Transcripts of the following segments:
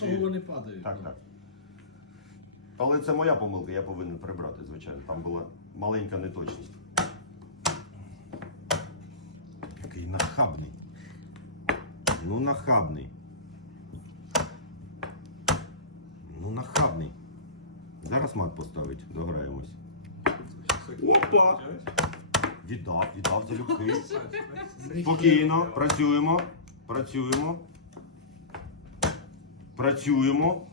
того вони падають. Так, так. Але це моя помилка, я повинен прибрати, звичайно. Там була маленька неточність. Який нахабний. Ну, нахабний. Ну, нахабний. Зараз мат поставить, дограємось. Опа! Віддав, віддав залюбки. Спокійно, працюємо, працюємо. Працюємо.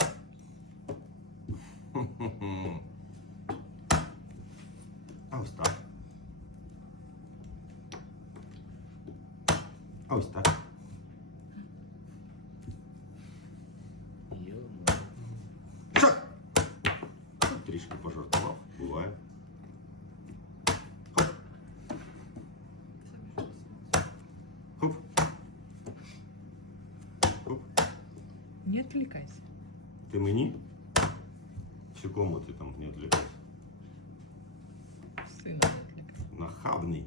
А ось так. А ось так. Йо-моє. Шаг! Трішки пожартував, буває. Не отвлекайся. Ти мені? Чи кому ти там не відлікався? Сына не отвлекайся. Нахабний.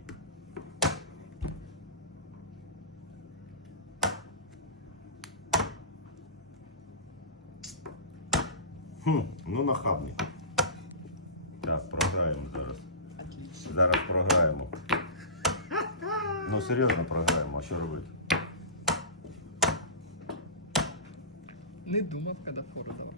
Хм, ну нахабний. Так, програємо зараз. Отлично. Зараз програємо. Ну серйозно програємо, а що робити? Не думав, когда фору давав.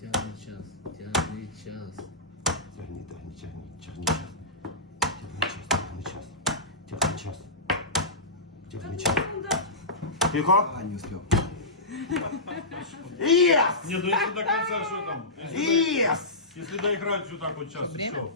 Тягни час, тягни час. Тягни, тягни, тягни, тягни час. Тягни час, тягни час. Тягни час. Тягни час. Тихо. А, не успел. Yes! Не, ну если до конца, что там? Если, Yes! если доиграть вот так вот сейчас, и все.